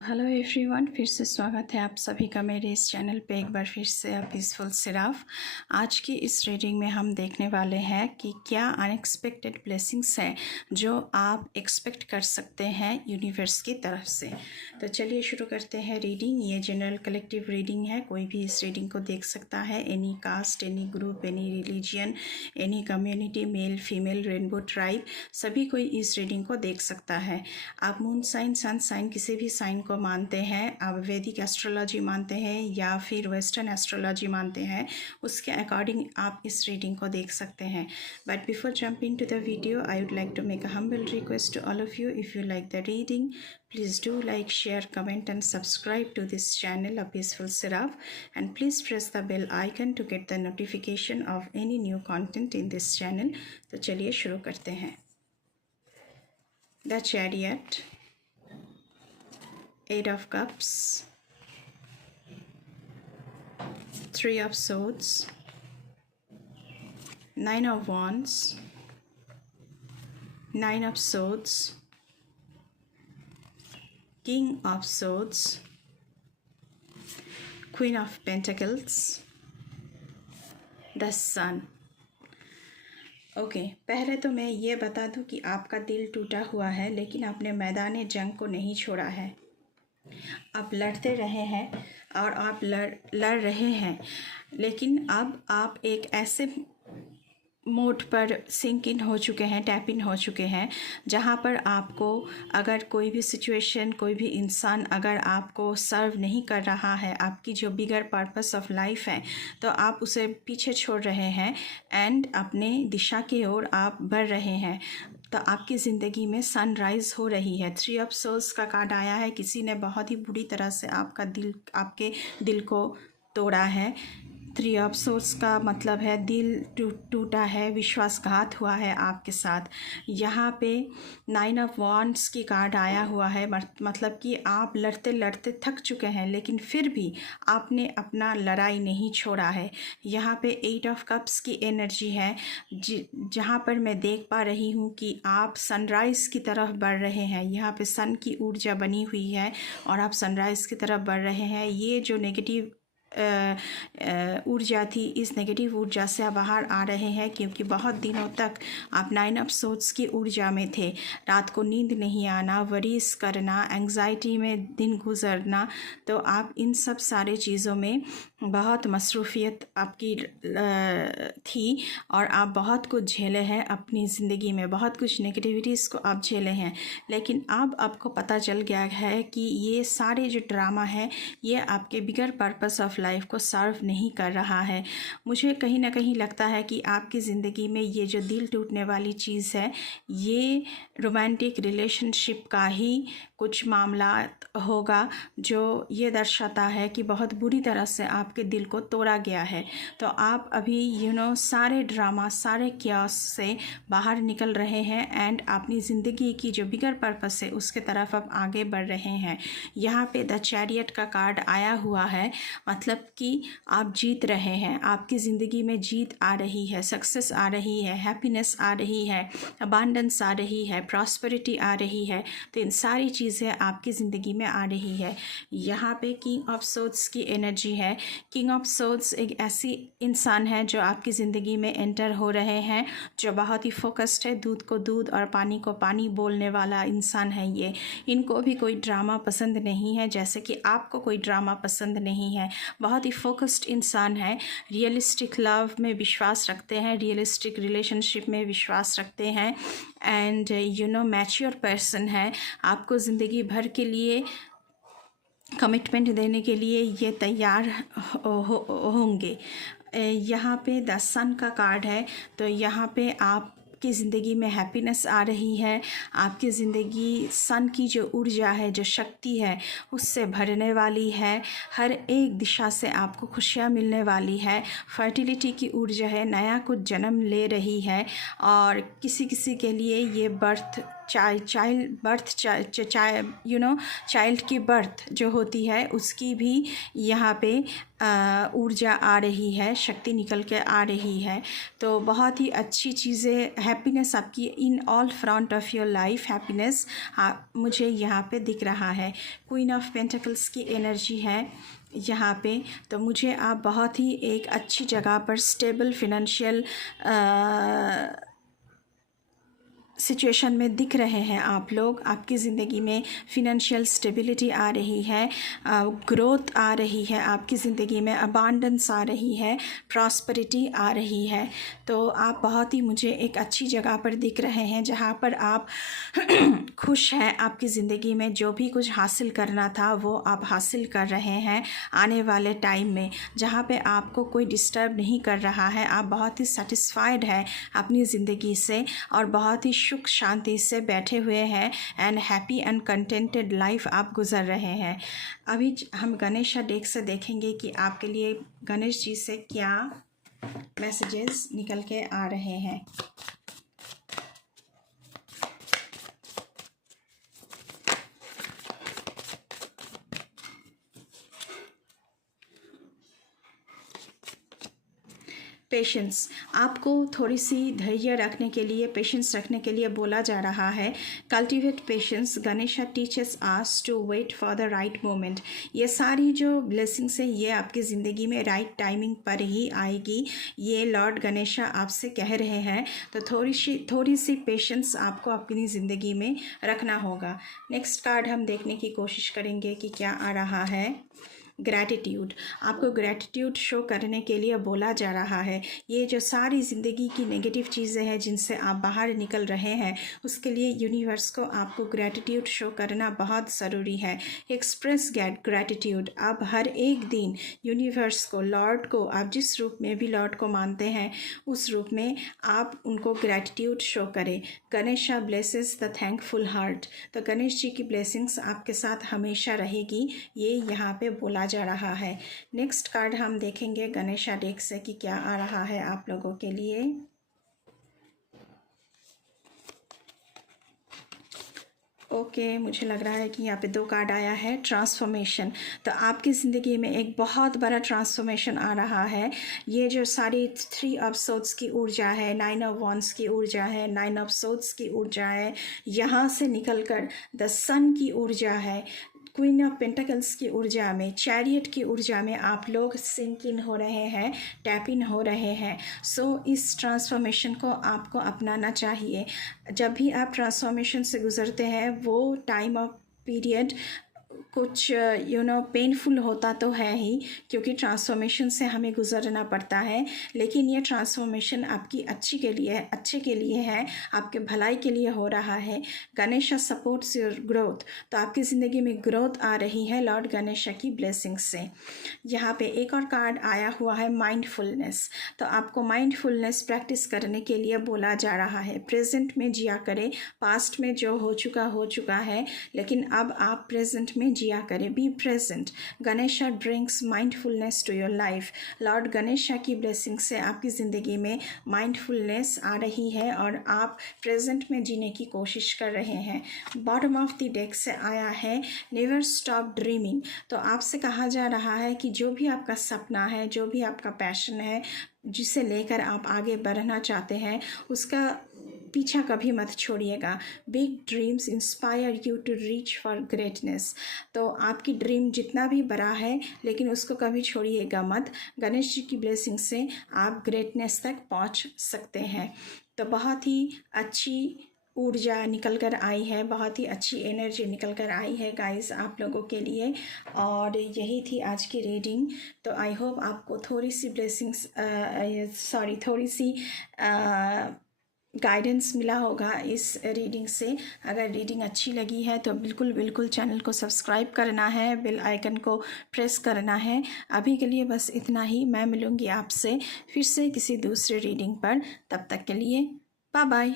Hello everyone, फिर से स्वागत है आप सभी का मेरे इस चैनल पे एक बार फिर से पीसफुल सिराफ। आज की इस रीडिंग में हम देखने वाले हैं कि क्या अनएक्सपेक्टेड ब्लेसिंग्स हैं जो आप एक्सपेक्ट कर सकते हैं यूनिवर्स की तरफ से। तो चलिए शुरू करते हैं रीडिंग। ये जनरल कलेक्टिव रीडिंग है, कोई भी इस रीडिंग को देख सकता है। Any caste, any group, any religion, any community, male female, rainbow tribe, सभी कोई इस रीडिंग को देख सकता है। आप मून साइन, सन साइन, किसी भी साइन को मानते हैं, आप वैदिक एस्ट्रोलॉजी मानते हैं या फिर वेस्टर्न एस्ट्रोलॉजी मानते हैं, उसके अकॉर्डिंग आप इस रीडिंग को देख सकते हैं। But before jumping to the video, I would like to make a humble request to all of you, if you like the reading, please do like, share, comment and subscribe to this channel, A Peaceful Seraph, and please press the bell icon to get the notification of any new content in this channel. तो चलिए शुरू करते हैं। The Chariot, Eight of Cups, Three of Swords, Nine of Wands, Nine of Swords, King of Swords, Queen of Pentacles, The Sun। Okay, पहले तो मैं ये बता दूं कि आपका दिल टूटा हुआ है, लेकिन आपने मैदान जंग को नहीं छोड़ा है। आप लड़ते रहे हैं और आप लड़ रहे हैं, लेकिन अब आप एक ऐसे मोड पर सिंक इन हो चुके हैं, टैप इन हो चुके हैं, जहाँ पर आपको अगर कोई भी सिचुएशन, कोई भी इंसान अगर आपको सर्व नहीं कर रहा है, आपकी जो बिगर पर्पस ऑफ लाइफ है, तो आप उसे पीछे छोड़ रहे हैं एंड अपने दिशा की ओर आप बढ़ रहे हैं। तो आपकी ज़िंदगी में सनराइज़ हो रही है। थ्री ऑफ सोल्स का कार्ड आया है। किसी ने बहुत ही बुरी तरह से आपके दिल को तोड़ा है। थ्री ऑफ सोर्स का मतलब है दिल टूटा है, विश्वासघात हुआ है आपके साथ। यहाँ पे नाइन ऑफ वॉन्ड्स की कार्ड आया हुआ है, मतलब कि आप लड़ते लड़ते थक चुके हैं, लेकिन फिर भी आपने अपना लड़ाई नहीं छोड़ा है। यहाँ पे एट ऑफ कप्स की एनर्जी है, जहाँ पर मैं देख पा रही हूँ कि आप सनराइज़ की तरफ बढ़ रहे हैं। यहाँ पे सन की ऊर्जा बनी हुई है और आप सनराइज़ की तरफ बढ़ रहे हैं। ये जो नेगेटिव ऊर्जा थी, इस नेगेटिव ऊर्जा से आप बाहर आ रहे हैं, क्योंकि बहुत दिनों तक आप नाइन ऑफ सोर्ड्स की ऊर्जा में थे। रात को नींद नहीं आना, वरीज करना, एंग्जाइटी में दिन गुजरना, तो आप इन सब सारे चीज़ों में बहुत मसरूफियत आपकी थी और आप बहुत कुछ झेले हैं अपनी ज़िंदगी में, बहुत कुछ नेगेटिविटीज़ को आप झेले हैं। लेकिन अब आपको पता चल गया है कि ये सारे जो ड्रामा है, ये आपके बिगर पर्पस ऑफ लाइफ को सर्व नहीं कर रहा है। मुझे कहीं ना कहीं लगता है कि आपकी ज़िंदगी में ये जो दिल टूटने वाली चीज़ है, ये रोमांटिक रिलेशनशिप का ही कुछ मामला होगा, जो ये दर्शाता है कि बहुत बुरी तरह से आपके दिल को तोड़ा गया है। तो आप अभी सारे ड्रामा, सारे क्यास से बाहर निकल रहे हैं एंड अपनी ज़िंदगी की जो बिगर पर्पस है उसके तरफ आप आगे बढ़ रहे हैं। यहाँ पे द चैरियट का कार्ड आया हुआ है, मतलब कि आप जीत रहे हैं, आपकी ज़िंदगी में जीत आ रही है, सक्सेस आ रही है, हैप्पीनेस आ रही है, अबांडेंस आ रही है, प्रॉस्पेरिटी आ रही है। तो इन सारी चीज़ें आपकी ज़िंदगी में आ रही है। यहाँ पे किंग ऑफ सोर्ड्स की एनर्जी है। किंग ऑफ सोर्ड्स एक ऐसी इंसान है जो आपकी ज़िंदगी में एंटर हो रहे हैं, जो बहुत ही फोकस्ड है, दूध को दूध और पानी को पानी बोलने वाला इंसान है ये। इनको भी कोई ड्रामा पसंद नहीं है, जैसे कि आपको कोई ड्रामा पसंद नहीं है। बहुत ही फोकस्ड इंसान है, रियलिस्टिक लव में विश्वास रखते हैं, रियलिस्टिक रिलेशनशिप में विश्वास रखते हैं एंड मैच्योर पर्सन है। आपको ज़िंदगी भर के लिए कमिटमेंट देने के लिए ये तैयार होंगे। यहाँ पे द सन का कार्ड है, तो यहाँ पे आप की ज़िंदगी में हैप्पीनेस आ रही है। आपकी ज़िंदगी सन की जो ऊर्जा है, जो शक्ति है, उससे भरने वाली है। हर एक दिशा से आपको खुशियाँ मिलने वाली है। फर्टिलिटी की ऊर्जा है, नया कुछ जन्म ले रही है और किसी किसी के लिए ये बर्थ चाइल्ड बर्थ चाइल्ड की बर्थ जो होती है उसकी भी यहाँ पे ऊर्जा आ रही है, शक्ति निकल के आ रही है। तो बहुत ही अच्छी चीज़ें, हैप्पीनेस आपकी in all front of your life, happiness मुझे यहाँ पे दिख रहा है। क्वीन ऑफ पेंटिकल्स की एनर्जी है यहाँ पे। तो मुझे आप बहुत ही एक अच्छी जगह पर स्टेबल फिनेंशियल सिचुएशन में दिख रहे हैं आप लोग। आपकी ज़िंदगी में फिनेंशियल स्टेबिलिटी आ रही है, ग्रोथ आ रही है, आपकी ज़िंदगी में अबांडेंस आ रही है, प्रॉस्पेरिटी आ रही है। तो आप बहुत ही मुझे एक अच्छी जगह पर दिख रहे हैं जहाँ पर आप खुश हैं। आपकी ज़िंदगी में जो भी कुछ हासिल करना था वो आप हासिल कर रहे हैं आने वाले टाइम में, जहाँ पे आपको कोई डिस्टर्ब नहीं कर रहा है। आप बहुत ही सेटिस्फाइड है अपनी ज़िंदगी से और बहुत ही सुख शांति से बैठे हुए हैं and happy and contented life आप गुजर रहे हैं। अभी हम गणेशा डेक से देखेंगे कि आपके लिए गणेश जी से क्या मैसेजेस निकल के आ रहे हैं। पेशेंस, आपको थोड़ी सी धैर्य रखने के लिए, पेशेंस रखने के लिए बोला जा रहा है। Cultivate patience, Ganesha teaches us to wait for the right moment. ये सारी जो ब्लेसिंग्स है ये आपकी ज़िंदगी में राइट टाइमिंग पर ही आएगी, ये लॉर्ड गणेशा आपसे कह रहे हैं। तो थोड़ी सी पेशेंस आपको अपनी ज़िंदगी में रखना होगा। नेक्स्ट कार्ड हम देखने की कोशिश करेंगे कि क्या आ रहा है। ग्रैटिट्यूड, आपको ग्रैटिट्यूड शो करने के लिए बोला जा रहा है। ये जो सारी ज़िंदगी की नेगेटिव चीज़ें हैं जिनसे आप बाहर निकल रहे हैं, उसके लिए यूनिवर्स को आपको ग्रैटिट्यूड शो करना बहुत ज़रूरी है। एक्सप्रेस ग्रैटिट्यूड, आप हर एक दिन यूनिवर्स को, लॉर्ड को, आप जिस रूप में भी लॉर्ड को मानते हैं उस रूप में आप उनको ग्रैटिट्यूड शो करें। Ganesha blesses the thankful heart, तो गणेश जी की ब्लेसिंग्स आपके साथ हमेशा रहेगी, ये यहाँ पे बोला जा रहा है। नेक्स्ट कार्ड हम देखेंगे गणेशा डेक से कि क्या आ रहा है आप लोगों के लिए। ओके, मुझे लग रहा है कि यहाँ पे 2 कार्ड आया है। ट्रांसफॉर्मेशन, तो आपकी ज़िंदगी में एक बहुत बड़ा ट्रांसफॉर्मेशन आ रहा है। ये जो सारी 3 ऑफ सोर्ड्स की ऊर्जा है, 9 ऑफ वॉन्ड्स की ऊर्जा है, 9 ऑफ सोर्ड्स की ऊर्जा है, यहाँ से निकलकर द सन की ऊर्जा है, क्वीन ऑफ पेंटिकल्स की ऊर्जा में, चैरियट की ऊर्जा में आप लोग सिंक इन हो रहे हैं, टैप इन हो रहे हैं। सो इस ट्रांसफॉर्मेशन को आपको अपनाना चाहिए। जब भी आप ट्रांसफॉर्मेशन से गुजरते हैं वो टाइम ऑफ पीरियड कुछ पेनफुल होता तो है ही, क्योंकि ट्रांसफॉर्मेशन से हमें गुजरना पड़ता है, लेकिन ये ट्रांसफॉर्मेशन आपकी अच्छे के लिए है, आपके भलाई के लिए हो रहा है। गणेशा सपोर्ट्स योर ग्रोथ, तो आपकी ज़िंदगी में ग्रोथ आ रही है लॉर्ड गणेशा की ब्लेसिंग से। यहाँ पे एक और कार्ड आया हुआ है माइंडफुलनेस, तो आपको माइंडफुलनेस प्रैक्टिस करने के लिए बोला जा रहा है। प्रेजेंट में जिया करें, पास्ट में जो हो चुका है, लेकिन अब आप प्रेजेंट में जिया करें। Be present, Ganesha brings mindfulness to your life. Lord Ganesha की ब्लेसिंग से आपकी ज़िंदगी में माइंडफुलनेस आ रही है और आप प्रेजेंट में जीने की कोशिश कर रहे हैं। बॉटम ऑफ द डेक से आया है नेवर स्टॉप ड्रीमिंग, तो आपसे कहा जा रहा है कि जो भी आपका सपना है, जो भी आपका पैशन है, जिसे लेकर आप आगे बढ़ना चाहते हैं, उसका पीछा कभी मत छोड़िएगा। Big dreams inspire you to reach for greatness, तो आपकी ड्रीम जितना भी बड़ा है लेकिन उसको कभी छोड़िएगा मत। गणेश जी की ब्लेसिंग से आप ग्रेटनेस तक पहुंच सकते हैं। तो बहुत ही अच्छी ऊर्जा निकल कर आई है, बहुत ही अच्छी एनर्जी निकल कर आई है गाइस आप लोगों के लिए। और यही थी आज की रीडिंग। तो आई होप आपको थोड़ी सी ब्लेसिंग्स थोड़ी सी गाइडेंस मिला होगा इस रीडिंग से। अगर रीडिंग अच्छी लगी है तो बिल्कुल चैनल को सब्सक्राइब करना है, बेल आइकन को प्रेस करना है। अभी के लिए बस इतना ही। मैं मिलूँगी आपसे फिर से किसी दूसरे रीडिंग पर, तब तक के लिए बाय बाय।